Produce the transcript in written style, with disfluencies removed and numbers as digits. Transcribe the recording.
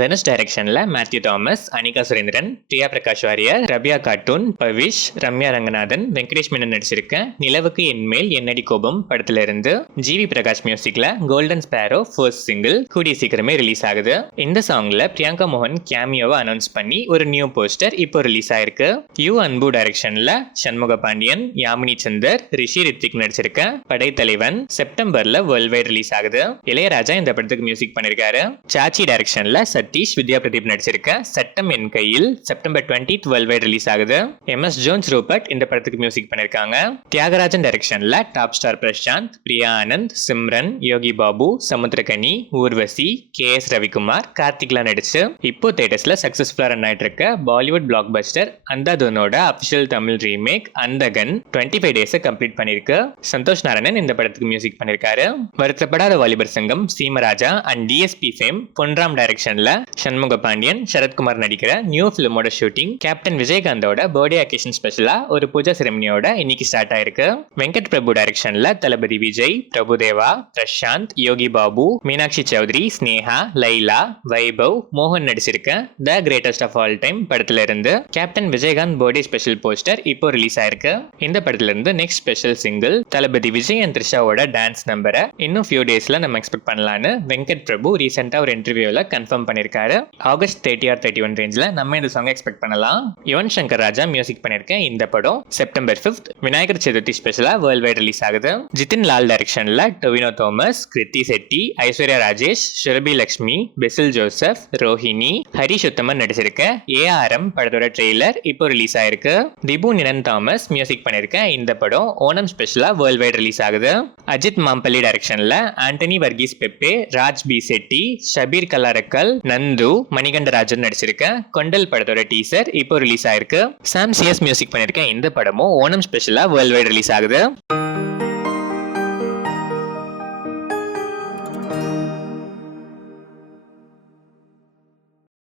தனுஷ் டைரக்ஷன்ல மேத்யூ தாமஸ், அனிகா சுரேந்திரன், பிரியா பிரகாஷ் வாரியர், ரபியா கார்ட்டூன், பவிஷ், ரம்யா ரங்கநாதன், வெங்கடேஷ் மேனன் நடிச்சிருக்க நிலவுக்கு என்மேல் என்னடி கோபம் படத்துல இருந்து ஜிவி பிரகாஷ் மியூசிக்ல கோல்டன் ஸ்பேரோ ஃபர்ஸ்ட் சிங்கிள் கூடிய சீக்கிரமே ரிலீஸ் ஆகுது. இந்த சாங்ல பிரியங்கா மோகன் கேமியோவை அனௌன்ஸ் பண்ணி ஒரு நியூ போஸ்டர் இப்போ ரிலீஸ் ஆயிருக்கு. யூ அன்பு டைரக்ஷன்ல சண்முக பாண்டியன், யாமினி சந்தர், ரிஷி ரித்திக் நடிச்சிருக்க படைத்தலைவன் செப்டம்பர்ல வேர்ல்ட் வைட் ரிலீஸ் ஆகுது. இளையராஜா இந்த படத்துக்கு மியூசிக் பண்ணிருக்காரு. சாச்சி டைரக்ஷன்ல சதீஷ், வித்யா பிரதீப் நடிச்சிருக்க சட்டம் என் கையில் செப்டம்பர் 20 வேர்ல்ட் வைட் ரிலீஸ் ஆகுது. எம்எஸ் ஜோன்ஸ் ரூபர்ட் இந்த படத்துக்கு மியூசிக் பண்ணிருக்காங்க. தியாகராஜன் டைரக்ஷன்ல top star Prashanth, Priya Anand, Simran, Yogi Babu, Samuthirakani, Urvashi, KS Ravikumar, கார்த்திக்லாம் நடிச்சு இப்போ தியேட்டர்ஸ்ல சக்சஸ்ஃபுல்லா ரன் ஆயிட்டு இருக்க பாலிவுட் பிளாக் பஸ்டர் அந்தாதுனோட official Tamil remake Andhagan 25 days complete பண்ணிருக்கு. சந்தோஷ் நாராயணன் இந்த படத்துக்கு மியூசிக் பண்ணிருக்காரு. Varuthapadatha Valibar Sangam, Seemaraja and DSP fame Ponram டைரக்ஷன்ல சண்முக பாண்டியன், சரத்குமார் நடிக்கிற நியூ பிலிமோட ஷூட்டிங் கேப்டன் விஜயகாந்தோட பர்த்டே அக்கேஷன் ஸ்பெஷலா ஒரு பூஜா செரமனியோட இன்னைக்கு ஸ்டார்ட் ஆயிருக்கு. வெங்கட் பிரபு டைரக்ஷன்ல தளபதி விஜய், பிரபுதேவா, பிரசாந்த், யோகி பாபு, மீனாட்சி சௌத்ரி, ஸ்னேகா, லைலா, வைபவ், மோகன் நடிச்சிருக்க the greatest of all time படத்துல இருந்து captain Vijayakanth birthday special poster இப்போ ரிலீஸ் ஆயிருக்கு. இந்த படத்துல இருந்து next special single Thalapathy Vijay and த்ரிஷாவோட டான்ஸ் நம்பரை இன்னும் ஃபியூ டேஸ்ல நம்ம எக்ஸ்பெக்ட் பண்ணலாம்னு வெங்கட் பிரபு ரீசெண்டா ஒரு இன்டர்வியூல கன்ஃபார்ம் பண்ணிருக்காரு. ஆகஸ்ட் 30 or 31 ரேஞ்சில் நம்ம இந்த சாங் எக்ஸ்பெக்ட் பண்ணலாம். யுவன் சங்கர் ராஜா மியூசிக் பண்ணிருக்கேன். இந்த படம் செப்டம்பர் 5 விநாயகர் சதுர்த்தி ஸ்பெஷலா வேர்ல்ட் வைட் ரிலீஸ் ஆகுது. ஜிதின் லால் டைரக்ஷன்ல டொவினோ தோமஸ், கிருத்தி செட்டி, ஐஸ்வர்யா ராஜேஷ், சுரபி லட்சுமி, பெசில் ஜோசப், ரோஹிணி, ஹரிஷ் உத்தமன் நடிச்சிருக்க ARM படத்தோட ட்ரெய்லர் இப்போ ரிலீஸ் ஆயிருக்கு. திபு நினன் தாமஸ் மியூசிக் பண்ணிருக்க இந்த படம் ஓணம் ஸ்பெஷலா வேர்ல்ட் வைட் ரிலீஸ் ஆகுது. அஜித் மாம்பள்ளி டைரக்ஷன்ல ஆண்டனி வர்கீஸ் பெப்பே, ராஜ் பி செட்டி, ஷபீர் கலாரக்கல், நந்து, மணிகண்டராஜன் நடிச்சிருக்க கொண்டல் படத்தோட டீசர் இப்போ ரிலீஸ் ஆயிருக்கு. சாம் CS மியூசிக் பண்ணிருக்க இந்த படமும் ஓணம் ஸ்பெஷலா வேர்ல்ட் வைட் ரிலீஸ் ஆகுது.